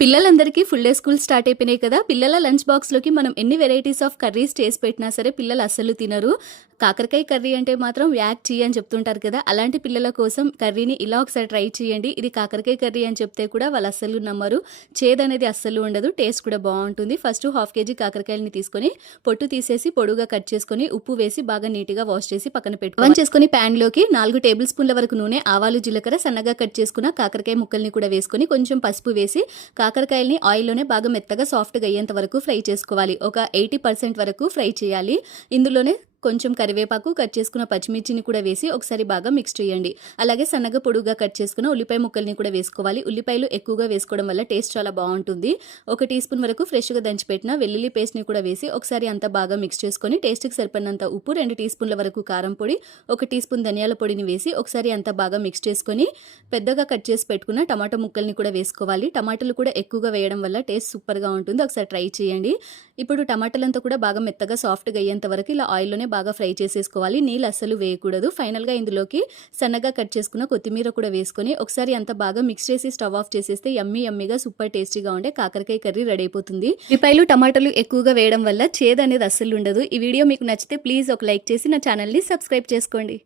పిల్లలందరికీ full day school start అయిపోయినాయి కదా. పిల్లల లంచ్ బాక్స్‌లోకి మనం ఎన్ని వెరైటీస్ ఆఫ్ కర్రీస్ చేసి పెట్టినా సరే పిల్లలు అస్సలు తినరు. కాకరకాయ కర్రీ అంటే మాత్రం వ్యాక్ చెయ్యి అని చెప్తుంటారు కదా. అలాంటి పిల్లల కోసం కర్రీని ఇలా ఒకసారి ట్రై చేయండి. ఇది కాకరకాయ కర్రీ అని చెప్తే కూడా వాళ్ళు అస్సలు నమ్మరు. చేదనేది అస్సలు ఉండదు. టేస్ట్ కూడా బాగుంటుంది. ఫస్ట్ 1/2 కేజీ కాకరకాయలని తీసుకొని పొట్టు తీసేసి పొడుగా కట్ చేసుకొని ఉప్పు వేసి బాగా నీట్‌గా వాష్ చేసి పక్కన పెట్టుకోవాలి. చేసుకొని ప్యాన్‌లోకి 4 టేబుల్ స్పూన్ల వరకు నూనె, ఆవాలు, జీలకర్ర, సన్నగా కట్ చేసుకున్న కాకరకాయ ముక్కల్ని కూడా వేసుకొని కొంచెం పసుపు వేసి కాకరకాయల్ని ఆయిల్లోనే బాగా మెత్తగా సాఫ్ట్గా అయ్యేంత వరకు ఫ్రై చేసుకోవాలి. ఒక 80% వరకు ఫ్రై చేయాలి. ఇందులోనే కొంచెం కరివేపాకు, కట్ చేసుకున్న పచ్చిమిర్చిని కూడా వేసి ఒకసారి బాగా మిక్స్ చేయండి. అలాగే సన్నగా పొడుగా కట్ చేసుకున్న ఉల్లిపాయ ముక్కల్ని కూడా వేసుకోవాలి. ఉల్లిపాయలు ఎక్కువగా వేసుకోవడం వల్ల టేస్ట్ చాలా బాగుంటుంది. 1 టీ స్పూన్ వరకు ఫ్రెష్గా దంచిపెట్టిన వెల్లుల్లి పేస్ట్ని కూడా వేసి ఒకసారి అంతా బాగా మిక్స్ చేసుకొని టేస్ట్కి సరిపడినంత ఉప్పు, 2 టీ స్పూన్ల వరకు కారం పొడి, 1 టీ స్పూన్ ధనియాల పొడిని వేసి ఒకసారి అంతా బాగా మిక్స్ చేసుకొని పెద్దగా కట్ చేసి పెట్టుకున్న టమాటా ముక్కల్ని కూడా వేసుకోవాలి. టమాటాలు కూడా ఎక్కువగా వేయడం వల్ల టేస్ట్ సూపర్గా ఉంటుంది. ఒకసారి ట్రై చేయండి. ఇప్పుడు టమాటాలంతా కూడా బాగా మెత్తగా సాఫ్ట్గా అయ్యేంత వరకు ఇలా ఆయిల్లోనే బాగా ఫ్రై చేసేసుకోవాలి. నీళ్ళు అస్సలు వేయకూడదు. ఫైనల్గా ఇందులోకి సన్నగా కట్ చేసుకున్న కొత్తిమీర కూడా వేసుకొని ఒకసారి అంతా బాగా మిక్స్ చేసి స్టవ్ ఆఫ్ చేసేస్తే యమ్మీగా సూపర్ టేస్టీగా ఉండే కాకరకాయ కర్రీ రెడీ అయిపోతుంది. ఉల్లిపాయలు, టమాటాలు ఎక్కువగా వేయడం వల్ల చేదు అనేది అస్సలు ఉండదు. ఈ వీడియో మీకు నచ్చితే ప్లీజ్ ఒక లైక్ చేసి నా ఛానల్ని సబ్స్క్రైబ్ చేసుకోండి.